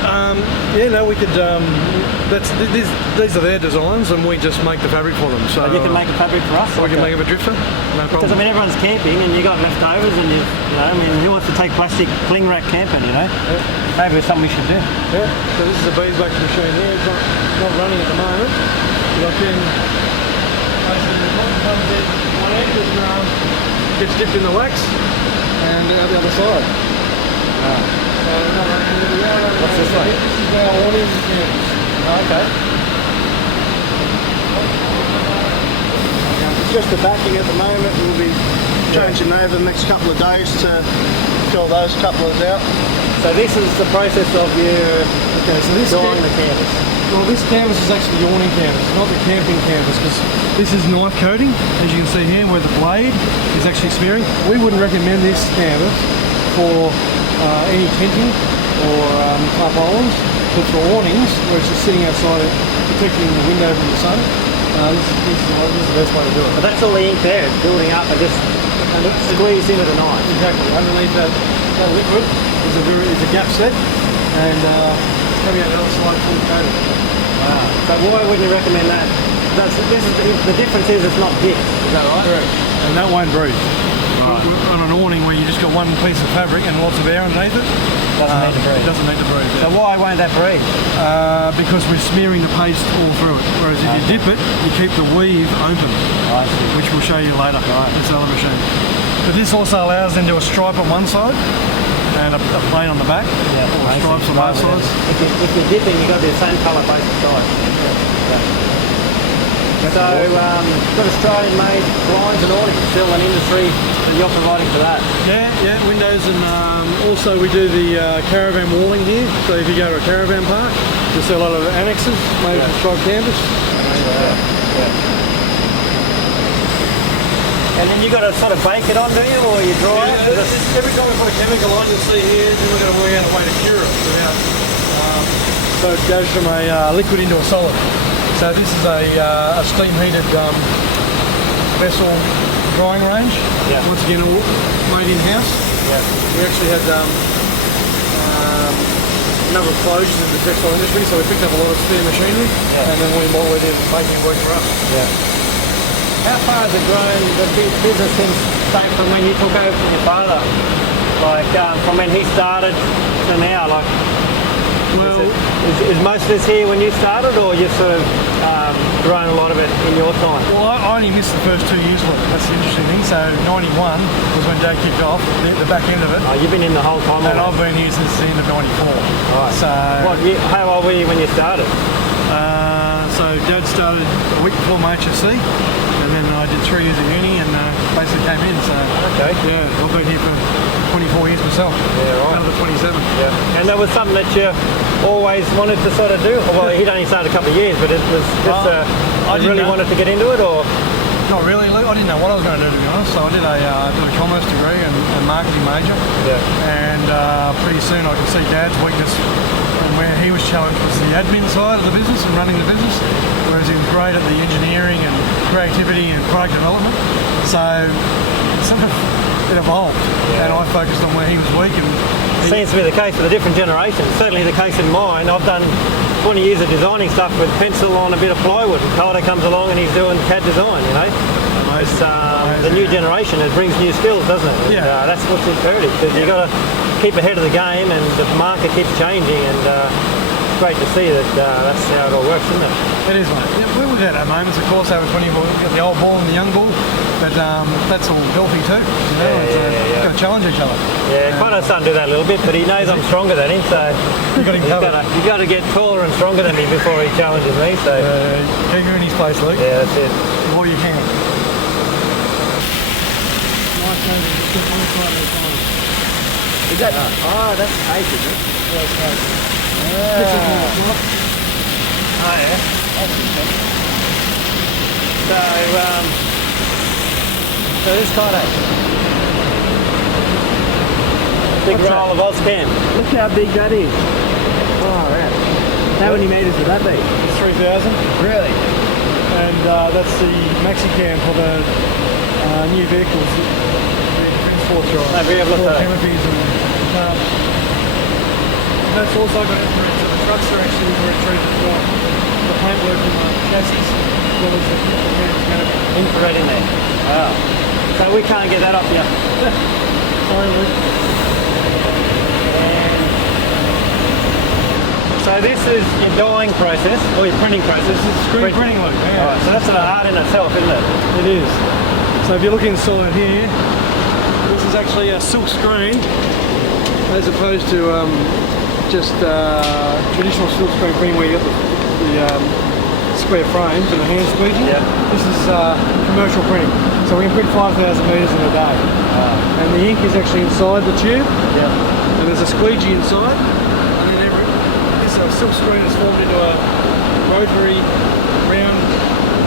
Yeah, no, we could. These are their designs, and we just make the fabric for them. So you can make a fabric for us. We can make it a Drifta, no problem. Because I mean, everyone's camping, and you got leftovers, and I mean, who wants to take plastic cling wrap camping? You know, maybe it's something we should do. Yeah. So this is a beeswax machine here. It's not running at the moment. Like in. Basically, the cotton comes in one end and gets dipped in the wax, and out the other side. What's this one? This is our awning canvas. Okay. It's just the backing at the moment. We'll be changing over the next couple of days to fill those couplers out. So this is the process of your dyeing the canvas. Well, this canvas is actually the awning canvas, not the camping canvas, because this is knife coating, as you can see here, where the blade is actually smearing. We wouldn't recommend this canvas for any tenting or tarpaulins, but for awnings, where it's just sitting outside protecting the window from the sun. This is the best way to do it. But that's all the ink there, it's building up and just squeezed in with a knife. Exactly. Underneath that liquid is a gap set, and coming out the other side full coated. Wow. So why wouldn't you recommend that? The difference is it's not thick, is that right? Correct. And that won't breathe. Right. On an awning where you just got one piece of fabric and lots of air underneath it, doesn't need to breathe. It doesn't need to breathe. So why won't that breathe? Because we're smearing the paste all through it. Whereas if you dip it, you keep the weave open, which we'll show you later. This other machine. But this also allows them to do a stripe on one side and a plain on the back. Yeah, or stripes on both sides. If you're dipping, you've got to do the same colour both sides. Yeah. So, got Australian-made blinds and awnings, still an industry that you're providing for that. Yeah, windows, and also we do the caravan walling here. So if you go to a caravan park, you'll see a lot of annexes made from striped canvas. And then you got to sort of bake it on, do you, or you dry it? Every time we put a chemical on, you'll see here, then we've got to work out a way to cure it. So it goes from a liquid into a solid. So this is a steam heated vessel drying range. Yeah. Once again, all made in house. Yeah. We actually had a number of closures in the textile industry, so we picked up a lot of spare machinery, and then we went in making it work for us. Yeah. How far has it grown, the business, since, say, from when you took over from your father? Like, from when he started to now, like, Well, is most of this here when you started, or you've sort of grown a lot of it in your time? well, I only missed the first 2 years with it. That's the interesting thing. So 91 was when Dad kicked off, the back end of it. Oh, you've been in the whole time. And I've been here since the end of 94. Right. So, How old were you when you started? so Dad started a week before my HSC, and then I did 3 years at uni and basically came in. So Okay. yeah, I've been here for 24 years myself. Yeah, right. Another 27. Yeah. And that was something that you always wanted to sort of do? Well, he'd only started a couple of years, but it was just I you didn't really know. wanted to get into it, or? Not really, Luke. I didn't know what I was going to do, to be honest. So I did a commerce degree and a marketing major. Yeah. And pretty soon I could see Dad's weakness, and where he was challenged was the admin side of the business and running the business, whereas he was great at the engineering and creativity and product development. So it evolved, and I focused on where he was weak. And Seems to be the case with a different generation. Certainly the case in mine. I've done 20 years of designing stuff with pencil on a bit of plywood. And Kaito comes along and he's doing CAD design, you know. It's, the new generation, it brings new skills, doesn't it? Yeah. And, that's what's imperative, because you've got to keep ahead of the game, and the market keeps changing, and it's great to see that that's how it all works, isn't it? It is, mate. Yeah, we've had our moments, of course, over 20, we've got the old bull and the young bull, but that's all healthy too, you know. Yeah. Got to challenge each other. Yeah, Kaito's starting to do that a little bit, but he knows I'm stronger than him, so You've got him covered. you've got to get taller and stronger than me before he challenges me. So Keep him in his place, Luke. yeah, that's it. All you can. Is that? Oh, that's cake, is it? Oh yeah. So this Kaito. Big roll of Ozcam. Look how big that is. Oh, right. How many metres would that be? It's 3,000. Really? And that's the maxi cam for the new vehicles, the transport drive. No, very good. Canopies and that's also got infrared, so the trucks are actually infrared treated as well. The paintwork and the chassis, as well as the canopy. Infrared in there. Wow. So we can't get that up here. Sorry, Luke. So this is your dyeing process, or your printing process. This is screen printing, Luke. Yeah. Alright, so that's an art in itself, isn't it? It is. So if you look inside here, this is actually a silk screen, as opposed to just traditional silk screen printing where you got the square frames and the hand squeegee. Yeah. This is commercial printing. So we can print 5,000 metres in a day. And the ink is actually inside the tube, Yeah. and there's a squeegee inside, and then this silk screen is formed into a rotary round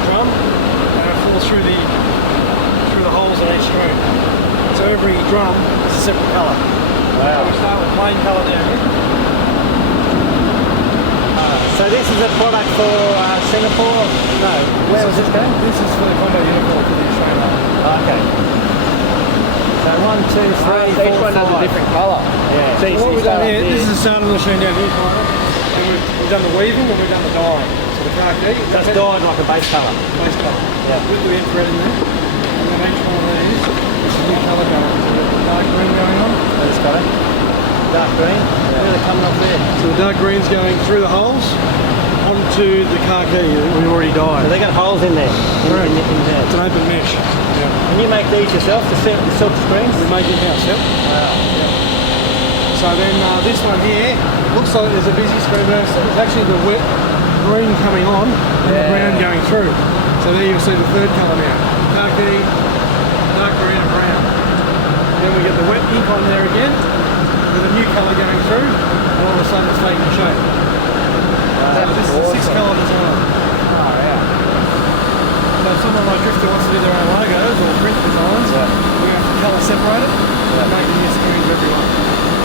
drum, and it falls through the holes in each screen. So every drum is a separate colour. Wow. We start with plain colour down here. So this is a product for Singapore? No. Where was this going? This is for the condo uniform for the Australian Army. Okay. So 1, 2, 3, Each 4, one has a 5. different colour. Yeah. So what we've done here, this is the start of the machine down here, and we've done the weaving and we've done the dyeing. So the khaki, That's dyed like a base colour. base colour. Yeah. With the infrared in there. And then each one of these, there's a new colour going on. So we've got the dark green going on. This guy. Dark green. Really coming off there. So the dark green's going through the holes onto the khaki that we already So dyed. they got holes in there. Correct. In there. It's an open mesh. Yeah. And you make these yourself, the silk screens? We make it house, yep. So then this one here, looks like there's a busy screen, but it's actually the wet green coming on and the brown going through. So there you can see the third colour now. Khaki, dark green and brown. Then we get the wet ink on there again, with a new colour going through, and all of a sudden it's taking shape. So this is a 6-colour design. Oh, yeah. So if someone like Drifta wants to do their own logos or print designs, we have to colour separate it and make the new screens for everyone.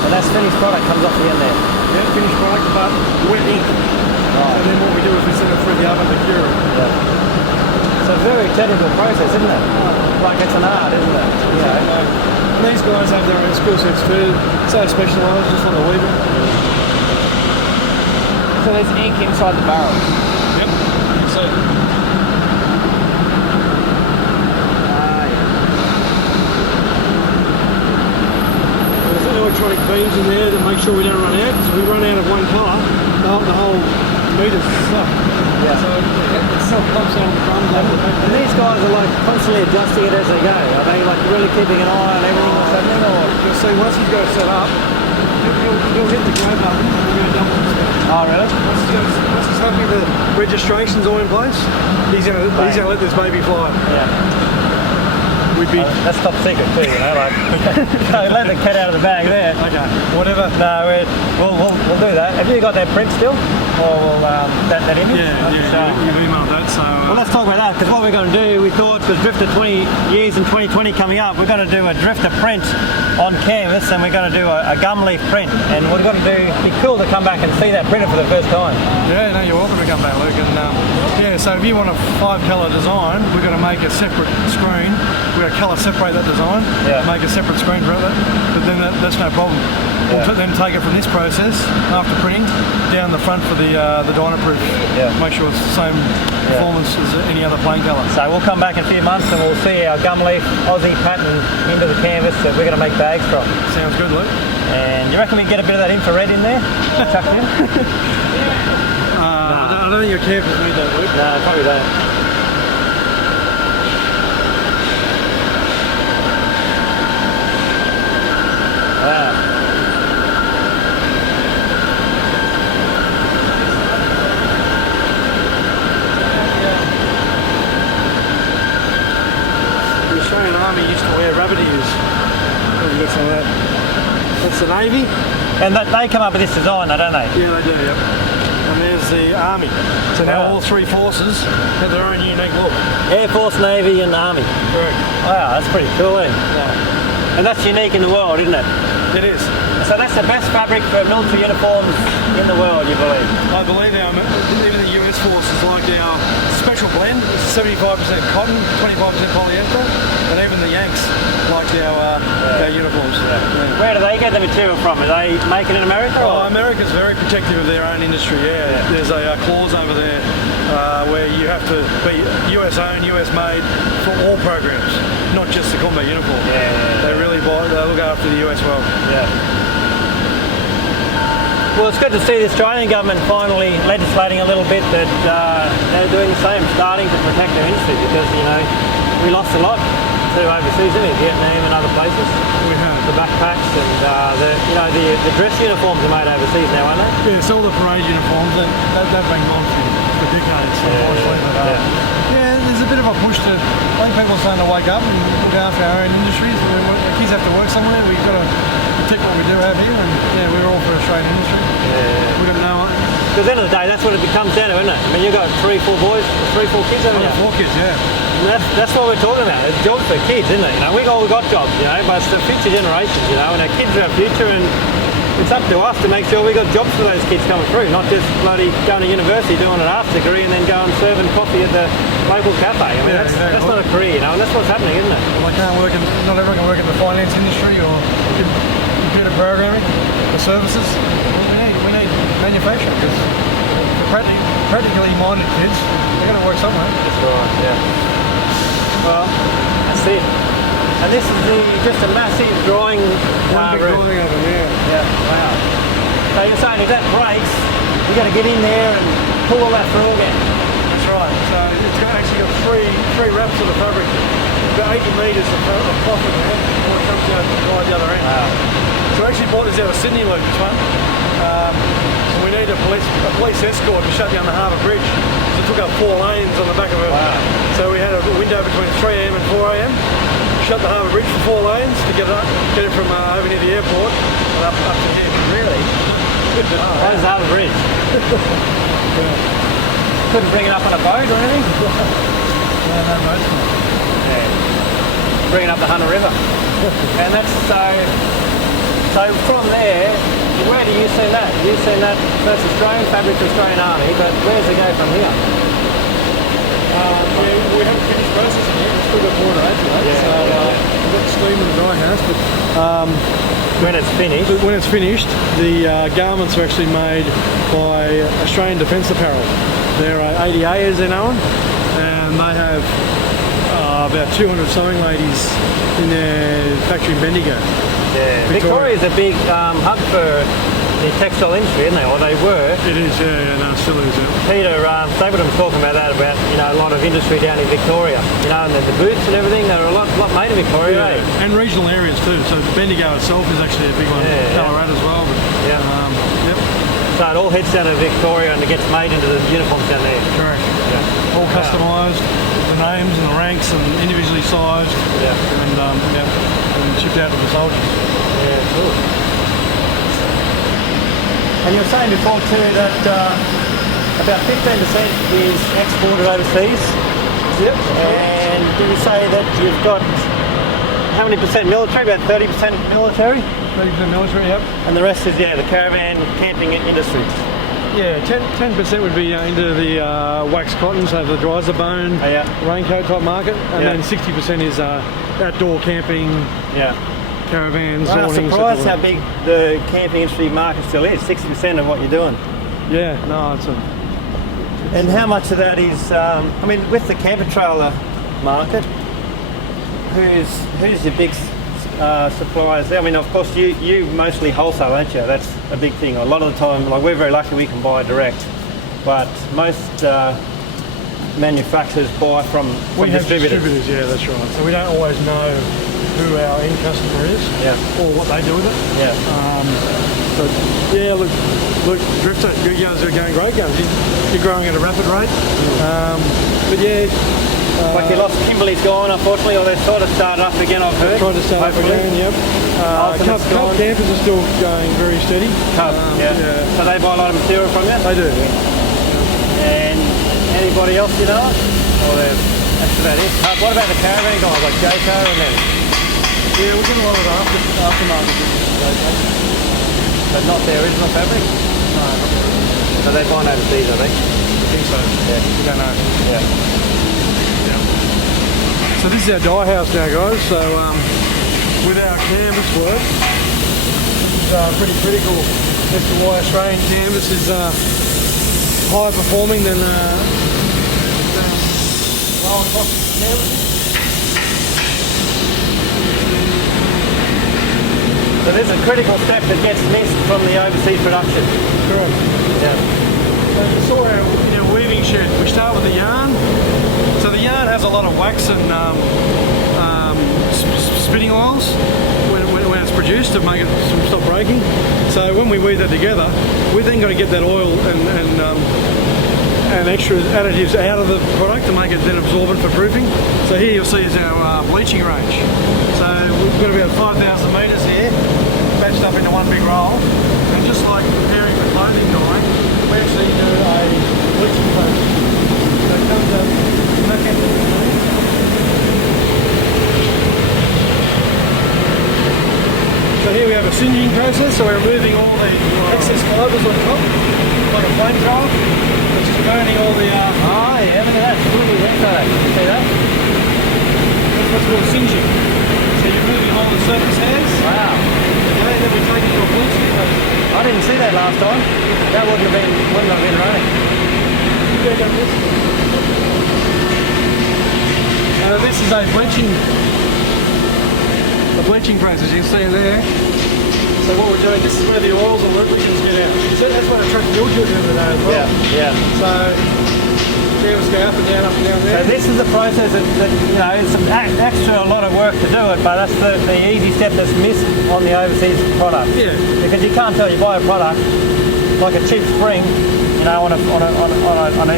And that's finished product comes off the end there. Yeah, finished product, but wet ink. Right. And then what we do is we send it through the oven to cure it. Yeah. It's a very technical process, isn't it? Like it's an art, isn't it? Yeah. And these guys have their own skill sets too, so specialised, just on the weaving. So there's ink inside the barrels. Yep. So electronic beams in there to make sure we don't run out, because if we run out of one colour, the whole meter's stuck. Yeah. So it self-pumps out the crumbs. And these guys are like constantly adjusting it as they go. Are they like really keeping an eye on everything that's happening, or? You'll see once he's got it set up, he'll hit the go button and we're going to double the speed. Oh, really? Once he's happy the registration's all in place, he's going to let this baby fly. Yeah. We'd be... That's top secret too, you know, like, don't let the cat out of the bag there. Okay, whatever. No, we'll do that. Have you got that print still? Or will that image? You've emailed that, so... Well, let's talk about that, because what we're going to do, we thought, because Drifta 20 years in 2020 coming up, we're going to do a Drifta print on canvas, and we're going to do a gum leaf print. And we're going to do, it'd be cool to come back and see that printed for the first time. Yeah, no, you're welcome to come back, Luke. And yeah, so if you want a 5-colour design, we're going to make a separate screen. We're going to colour separate that design, make a separate screen for it, but then that's no problem. We'll then take it from this process after printing down the front for the Dynaproof. Make sure it's the same performance as any other plain colour. So we'll come back in a few months and we'll see our gum leaf Aussie pattern into the canvas that we're going to make bags from. Sounds good, Luke. And you reckon we can get a bit of that infrared in there? Chucked in? I don't think your campers need that, Luke. No, probably don't. Wow. The Australian Army used to wear rubber ears. Look at some of that. That's the Navy. And they come up with this design, though, don't they? Yeah, they do, yep. And there's the Army. So now all three forces have their own unique look. Air Force, Navy and Army. Correct. Wow, that's pretty cool, eh? Yeah. And that's unique in the world, isn't it? It is. So that's the best fabric for military uniforms in the world, you believe? I believe even the US forces like our special blend, 75% cotton, 25% polyester, and even the Yanks like our uniforms. Where do they get the material from? Are they making it in America? Oh, America's very protective of their own industry, There's a clause over there where you have to be US owned, US made for all programs, not just the combat uniform. They really they look after the US well. Well, it's good to see the Australian government finally legislating a little bit that they're doing the same, starting to protect their industry, because, you know, we lost a lot to overseas, in Vietnam and other places. We have. The backpacks and the dress uniforms are made overseas now, aren't they? Yeah, it's all the parade uniforms, and they've been gone for decades, unfortunately. There's a bit of a push to, I think people are starting to wake up and look after our own industries. The kids have to work somewhere, we've got to protect what we do have here, and we're all for Australian industry. We've got to know it. Because at the end of the day, that's what it comes down to, isn't it? I mean, you've got 3, 4 boys, 3, 4 kids, haven't you? 4 kids, And that's what we're talking about. It's jobs for kids, isn't it? You know, we all got jobs, you know, but it's the future generations, you know, and our kids are our future, and it's up to us to make sure we got jobs for those kids coming through, not just bloody going to university doing an arts degree and then going serving coffee at the local cafe. I mean, that's not a career, you know, and that's what's happening, isn't it? Well, not everyone can work in the finance industry or computer programming or services. We need manufacturing, because practically minded kids, they're going to work somewhere. That's right, Well, that's it. And this is just a massive drawing room. Wow. So you're saying if that breaks, you've got to get in there and pull all that through again. That's right. So it's actually got three wraps of the fabric. About 80 metres of cloth in there before it comes out right the other end. Wow. So I actually bought this out of Sydney, Luke, this one. And we need a police escort to shut down the Harbour Bridge. So it took up 4 lanes on the back of it. Wow. So we had a window between 3 AM and 4 AM. Shut the Harbour Bridge for 4 lanes to get it from over near the airport and up to here. Really? That is Harbour Bridge. Couldn't bring it up on a boat or anything? No boats. Bring it up the Hunter River. And that's so from there, where do you send that? You send that, that's Australian fabric to Australian Army, but where does it go from here? We haven't finished processing yet. We've still got more to add to that. So we've got steam in the dry house, but when it's finished, the garments are actually made by Australian Defence Apparel. They're ADA, as they're known, and they have about 200 sewing ladies in their factory in Bendigo. Yeah. Victoria is a big hub for the textile industry, isn't they? Or they were. It is, yeah, no, still is. Yeah. Peter Stapleton was talking about that, about a lot of industry down in Victoria, and the boots and everything. They're a lot made in Victoria, eh? And regional areas too. So Bendigo itself is actually a big one. Colorado as well. But, Yeah. yep. So it all heads down to Victoria and it gets made into the uniforms down there. Correct. Yeah. All customised, the names and the ranks and individually sized. Yeah. And shipped out to the soldiers. Yeah, cool. And you were saying before too that about 15% is exported overseas. Yep. And did you say that you've got how many percent military? About 30% military? 30% military, yep. And the rest is, the caravan camping industry. Yeah, 10% would be into the wax cotton, so the dries the bone, raincoat type market, and then 60% is outdoor camping, caravans, I'm awnings. surprised how big the camping industry market still is, 60% of what you're doing. Yeah, no, it's and how much of that is, I mean, with the camper trailer market, who's your big suppliers there? I mean, of course, you mostly wholesale, aren't you? That's a big thing. A lot of the time, like, we're very lucky we can buy direct, but most manufacturers buy from distributors. Yeah, that's right. So we don't always know who our end customer is or what they do with it. Yeah. But yeah, look, Drifta, you guys are going great guns. You're growing at a rapid rate. But yeah. Like you lost Kimberley's gone, unfortunately, or they're sort of started up again, I've heard. Trying to start up again, yep. Cub campers are still going very steady. Cub, So they buy a lot of material from you? They do. And anybody else you know? Or that's about it. What about the caravan guys, like Kaito and them? Yeah, we're getting a lot of aftermarket business. But not their original fabric? No. So they find overseas, I think? I think so. Yeah. We don't know. Yeah. So this is our dye house now, guys. So with our canvas work, it's pretty critical as to why Australian canvas is higher performing than lower cost canvas. So there's a critical step that gets missed from the overseas production. Correct. Yeah. So you saw our weaving shed. We start with the yarn. So the yarn has a lot of wax and spinning oils when it's produced to make it stop breaking. So when we weave that together, we then got to get that oil and extra additives out of the product to make it then absorbent for proofing. So here you'll see is our bleaching range. So we've got about 5,000 metres here, batched up into one big roll. And just like preparing for clothing dyeing, we actually do a bleaching process. So it comes up. So here we have a singeing process, so we're removing all the excess fibres on top, like a flamethrower, which is burning all the... Oh yeah, look at that, it's really inside. You see that? That's what's called singeing. So you're removing all the surface hairs. Wow. Okay, then we take it to a bleaching process. I didn't see that last time. That wouldn't have been running. This is a bleaching process, you can see in there. So what we're doing, this is where the oils and lubricants get out. So that's what attracts mildew at the end of the day as well. Yeah. So canvas go up and down, up and down there. So this is a process that it's some extra a lot of work to do it, but that's the easy step that's missed on the overseas product. Yeah. Because you can't tell, you buy a product like a cheap spring, on a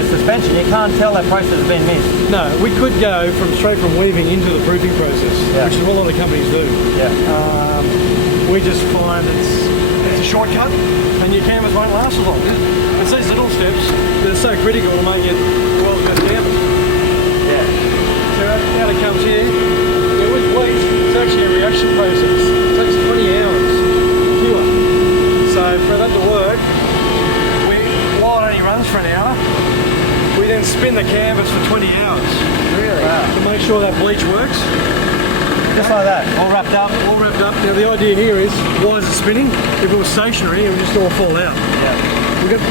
suspension, you can't tell that process has been missed. No, we could go straight from weaving into the proofing process, which is what a lot of companies do. Yeah. We just find it's a shortcut, and your canvas won't last as long. It's these little steps that are so critical to make it the world's best canvas. Yeah. So out it comes here. With bleach, it's actually a reaction process. It takes 20 hours pure. So for that to work, while it only runs for an hour, we then spin the canvas for 20 hours. Really? Wow. To make sure that bleach works. Just like that, all wrapped up? All wrapped up. Now the idea here is, why is it spinning? If it was stationary, it would just all fall out. Yeah. We've got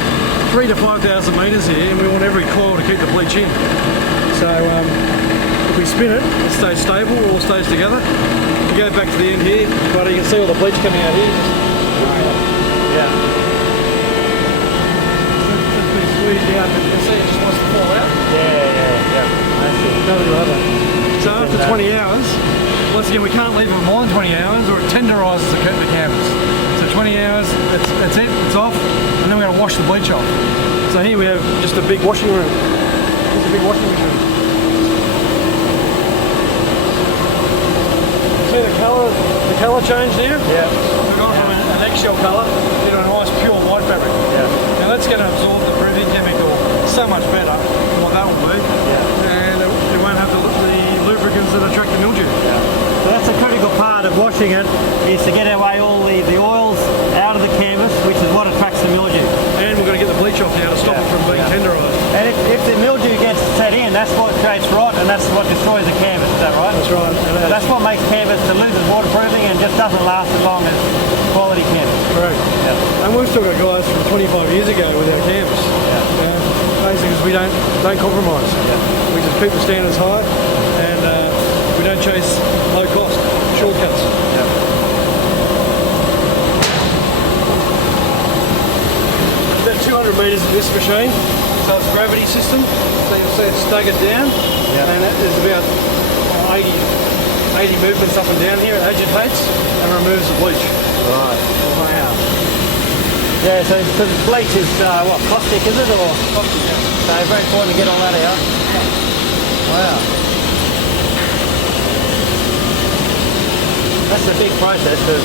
3,000 to 5,000 metres here, and we want every coil to keep the bleach in. So If we spin it, it stays stable, it all stays together. We go back to the end here, but you can see all the bleach coming out here. Yeah. It's been squeezed out, but you can see it just wants to fall out. Yeah. I see. Nothing will happen. So after 20 hours, once again, we can't leave it more than 20 hours or it tenderises the canvas. So 20 hours, that's it, it's off, and then we're going to wash the bleach off. So here we have just a big washing room. It's a big washing machine. See the colour change here? Yeah. We've gone from an eggshell colour to a nice pure white fabric. Yeah. Now that's going to absorb the proofing chemical so much better than what that will do. Yeah. And it won't have the lubricants that attract the mildew. So that's a critical part of washing it, is to get away all the oils out of the canvas, which is what attracts the mildew. And we're going to get the bleach off now to stop it from being tenderised. And if the mildew gets set in, that's what creates rot, and that's what destroys the canvas. Is that right? That's right. So that's what makes canvas to lose its waterproofing and just doesn't last as long as quality canvas. Correct. Yeah. And we've still got guys from 25 years ago with our canvas. Basically, because we don't compromise. We just keep the standards high, and we don't chase low cost shortcuts. About 200 metres of this machine, so it's a gravity system. So you'll see it's staggered down, and there's about 80 movements up and down here. It agitates and removes the bleach. Right. Wow. Yeah, so because bleach is what, caustic, is it, or? Caustic, yeah. So very important to get all that out. Wow. That's a big process of.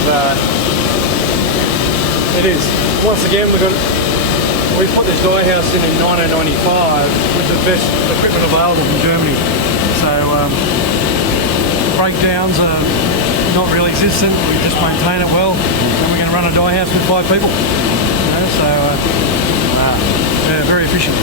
It is. Once again, we put this dye house in 1995 with the best equipment available from Germany. So breakdowns are not really existent. We just maintain it well, and we're going to run a dye house with 5 people. Wow. Yeah, very efficient.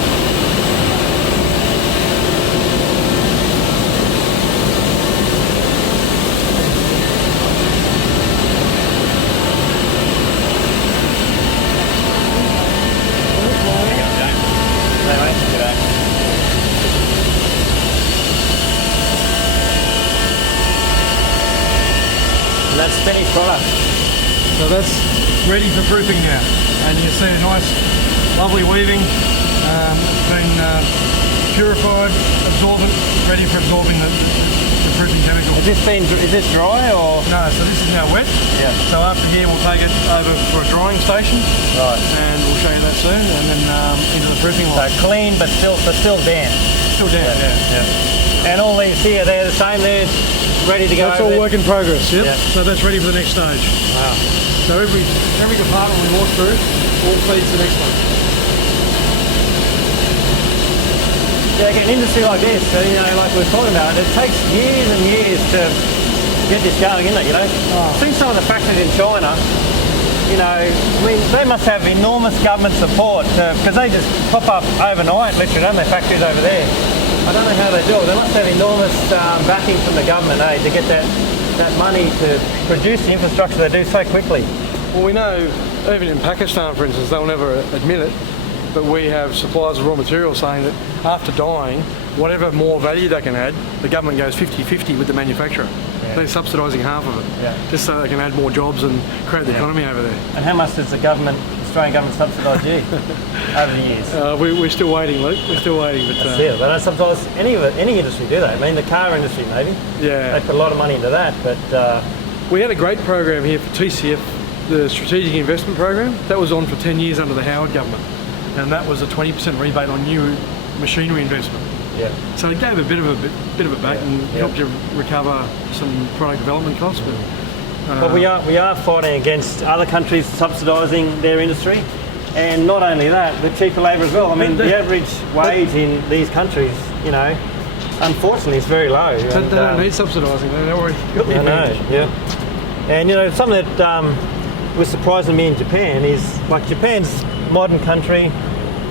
And that's finished product. So that's ready for proofing now, and you see a nice, lovely weaving. It's been purified, absorbent, ready for absorbing the proofing chemical. Is this dry or? No, so this is now wet. Yeah. So after here we'll take it over for a drying station. Right. And we'll show you that soon, and then into the proofing So line. clean, but still damp. Still down, yeah. And all these here, they're the same. They're ready to go. That's all work in progress. Yep. Yeah. So that's ready for the next stage. Wow. So every department we walk through all feeds the next one. Yeah, like an industry like this, like we were talking about, it takes years and years to get this going, isn't it? I've seen some of the factories in China. I mean, they must have enormous government support because they just pop up overnight, literally, don't they? Factories over there. I don't know how they do it. They must have enormous backing from the government, to get that money to produce the infrastructure they do so quickly. Well, we know, even in Pakistan, for instance, they'll never admit it, but we have suppliers of raw materials saying that after dyeing, whatever more value they can add, the government goes 50-50 with the manufacturer. Yeah. They're subsidising half of it, Yeah. just so they can add more jobs and create the economy over there. And how much does the Australian government subsidise you over the years? We're still waiting, Luke. We're still waiting, but Still, but I don't subsidise any industry, do they? I mean, the car industry maybe. yeah. They put a lot of money into that, but We had a great program here for TCF, the Strategic Investment Program. That was on for 10 years under the Howard government, and that was a 20% rebate on new machinery investment. yeah. So it gave a bit of a back and helped you recover some product development costs. But we are fighting against other countries subsidising their industry, and not only that, the cheaper labour as well. I mean, the average wage in these countries, unfortunately, is very low. They don't need subsidising. They already got the I know, advantage. yeah. And something that was surprising me in Japan is, like, Japan's a modern country.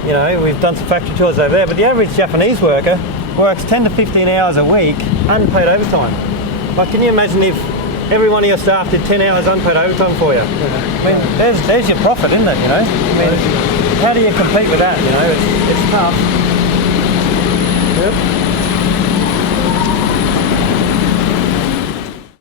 We've done some factory tours over there, but the average Japanese worker works 10 to 15 hours a week, unpaid overtime. Like, can you imagine if every one of your staff did 10 hours unpaid overtime for you? I mean, there's your profit, isn't it? I mean, how do you compete with that? It's tough. Yep.